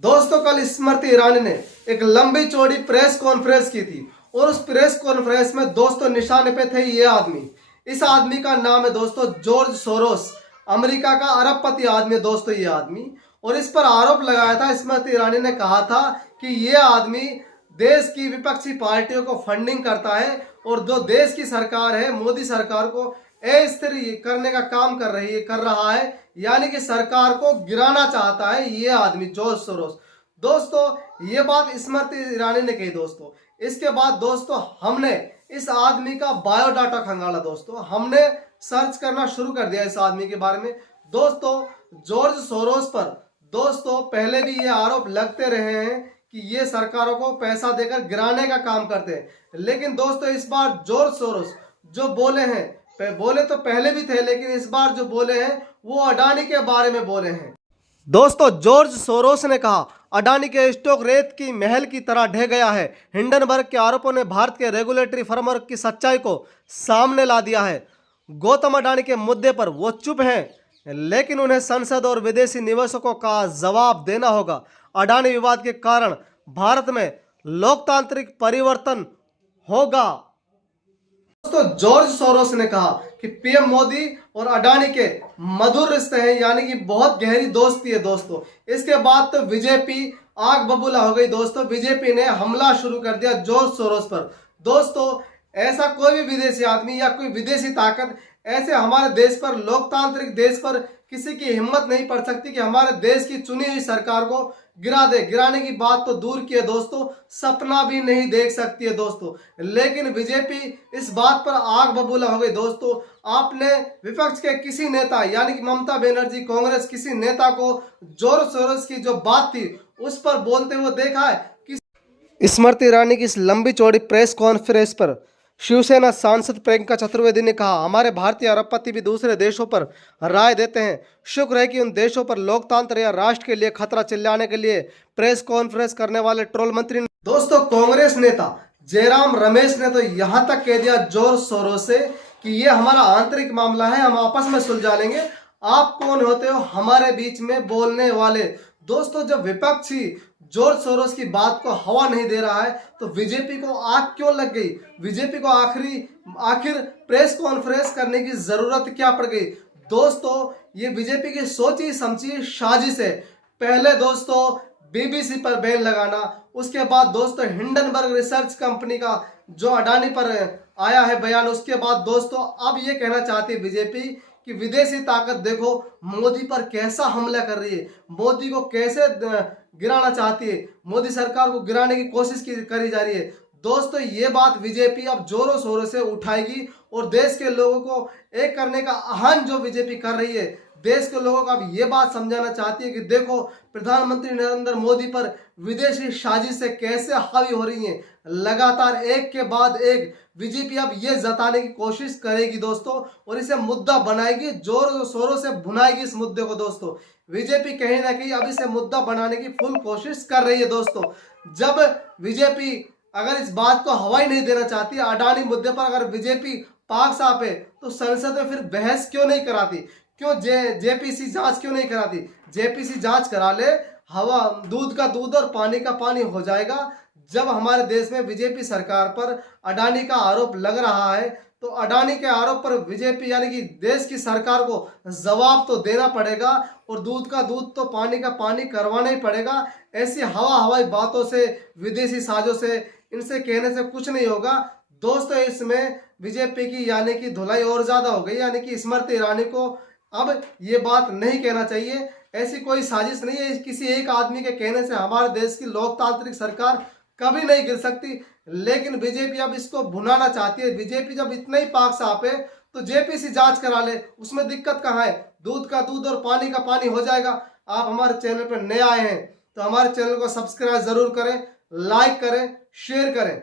दोस्तों, कल स्मृति ईरानी ने एक लंबी चौड़ी प्रेस कॉन्फ्रेंस की थी और उस प्रेस कॉन्फ्रेंस में दोस्तों निशाने पे थे ये आदमी। इस आदमी का नाम है दोस्तों जॉर्ज सोरोस। अमेरिका का अरबपति आदमी है दोस्तों ये आदमी। और इस पर आरोप लगाया था, स्मृति ईरानी ने कहा था कि ये आदमी देश की विपक्षी पार्टियों को फंडिंग करता है और जो देश की सरकार है, मोदी सरकार को अस्थिर करने का काम कर रहा है, यानी कि सरकार को गिराना चाहता है ये आदमी जॉर्ज सोरोस। दोस्तों, ये बात स्मृति ईरानी ने कही दोस्तों। इसके बाद दोस्तों हमने इस आदमी का बायोडाटा खंगाला दोस्तों, हमने सर्च करना शुरू कर दिया इस आदमी के बारे में। दोस्तों, जॉर्ज सोरोस पर दोस्तों पहले भी ये आरोप लगते रहे हैं कि ये सरकारों को पैसा देकर गिराने का काम करते हैं, लेकिन दोस्तों इस बार जॉर्ज सोरोस जो बोले हैं, बोले तो पहले भी थे, लेकिन इस बार जो बोले हैं वो अडानी के बारे में बोले हैं। दोस्तों, जॉर्ज सोरोस ने कहा अडानी के स्टॉक रेत की महल की तरह ढह गया है। हिंडनबर्ग के आरोपों ने भारत के रेगुलेटरी फ्रेमवर्क की सच्चाई को सामने ला दिया है। गौतम अडानी के मुद्दे पर वो चुप हैं, लेकिन उन्हें संसद और विदेशी निवेशकों का जवाब देना होगा। अडानी विवाद के कारण भारत में लोकतांत्रिक परिवर्तन होगा। दोस्तों, जॉर्ज सोरोस ने कहा कि पीएम मोदी और अडानी के मधुर रिश्ते हैं, यानी कि बहुत गहरी दोस्ती है दोस्तों। इसके बाद तो बीजेपी आग बबूला हो गई दोस्तों। बीजेपी ने हमला शुरू कर दिया जॉर्ज सोरोस पर। दोस्तों, ऐसा कोई भी विदेशी आदमी या कोई विदेशी ताकत ऐसे हमारे देश पर, लोकतांत्रिक देश पर किसी की हिम्मत नहीं पड़ सकती कि हमारे देश की चुनी हुई सरकार को गिरा दे। गिराने की बात तो दूर की है दोस्तों, सपना भी नहीं देख सकती है दोस्तों। लेकिन बीजेपी इस बात पर आग बबूला हो गई दोस्तों। आपने विपक्ष के किसी नेता, यानी कि ममता बनर्जी, कांग्रेस किसी नेता को जॉर्ज सोरोस की जो बात थी उस पर बोलते हुए देखा है कि स्मृति ईरानी की इस लंबी चौड़ी प्रेस कॉन्फ्रेंस पर शिवसेना सांसद प्रियंका चतुर्वेदी ने कहा, हमारे भारतीय अरबपति भी दूसरे देशों पर राय देते हैं। शुक्र है कि उन देशों पर लोकतंत्र या राष्ट्र के लिए खतरा चिल्लाने के लिए प्रेस कॉन्फ्रेंस करने वाले ट्रोल मंत्री। दोस्तों, कांग्रेस नेता जयराम रमेश ने तो यहां तक कह दिया जॉर्ज सोरोस से कि ये हमारा आंतरिक मामला है, हम आपस में सुलझा लेंगे। आप कौन होते हो हमारे बीच में बोलने वाले? दोस्तों, जब विपक्षी जॉर्ज सोरोस की बात को हवा नहीं दे रहा है तो बीजेपी को आग क्यों लग गई? बीजेपी को आखिर प्रेस कॉन्फ्रेंस करने की जरूरत क्या पड़ गई? दोस्तों, ये बीजेपी की सोची समझी साजिश है। पहले दोस्तों बीबीसी पर बैन लगाना, उसके बाद दोस्तों हिंडनबर्ग रिसर्च कंपनी का जो अडानी पर आया है बयान, उसके बाद दोस्तों अब ये कहना चाहती है बीजेपी कि विदेशी ताकत देखो मोदी पर कैसा हमला कर रही है, मोदी को कैसे गिराना चाहती है, मोदी सरकार को गिराने की कोशिश करी जा रही है। दोस्तों, ये बात बीजेपी अब जोरों शोरों से उठाएगी और देश के लोगों को एक करने का आह्वान जो बीजेपी कर रही है, देश के लोगों को अब ये बात समझाना चाहती है कि देखो प्रधानमंत्री नरेंद्र मोदी पर विदेशी साजिशें कैसे हावी हो रही हैं। लगातार एक के बाद एक बीजेपी अब ये जताने की कोशिश करेगी दोस्तों, और इसे मुद्दा बनाएगी, जोर शोरों से भुनाएगी इस मुद्दे को दोस्तों। बीजेपी कहीं ना कहीं अब इसे मुद्दा बनाने की फुल कोशिश कर रही है दोस्तों। जब बीजेपी अगर इस बात को हवा ही नहीं देना चाहती अडानी मुद्दे पर, अगर बीजेपी पाक साफ है तो संसद में फिर बहस क्यों नहीं कराती? क्यों जेपीसी जांच क्यों नहीं कराती? जेपीसी जांच करा ले, हवा दूध का दूध और पानी का पानी हो जाएगा। जब हमारे देश में बीजेपी सरकार पर अडानी का आरोप लग रहा है तो अडानी के आरोप पर बीजेपी यानी कि देश की सरकार को जवाब तो देना पड़ेगा और दूध का दूध तो पानी का पानी करवाना ही पड़ेगा। ऐसी हवाई बातों से, विदेशी साजों से, इनसे कहने से कुछ नहीं होगा दोस्तों। इसमें बीजेपी की यानी कि धुलाई और ज्यादा हो गई, यानी कि स्मृति ईरानी को अब ये बात नहीं कहना चाहिए। ऐसी कोई साजिश नहीं है, किसी एक आदमी के कहने से हमारे देश की लोकतांत्रिक सरकार कभी नहीं गिर सकती। लेकिन बीजेपी अब इसको भुनाना चाहती है। बीजेपी जब इतना ही पाक साफ है तो जेपीसी जांच करा ले, उसमें दिक्कत कहाँ है? दूध का दूध और पानी का पानी हो जाएगा। आप हमारे चैनल पर नए आए हैं तो हमारे चैनल को सब्सक्राइब जरूर करें, लाइक करें, शेयर करें।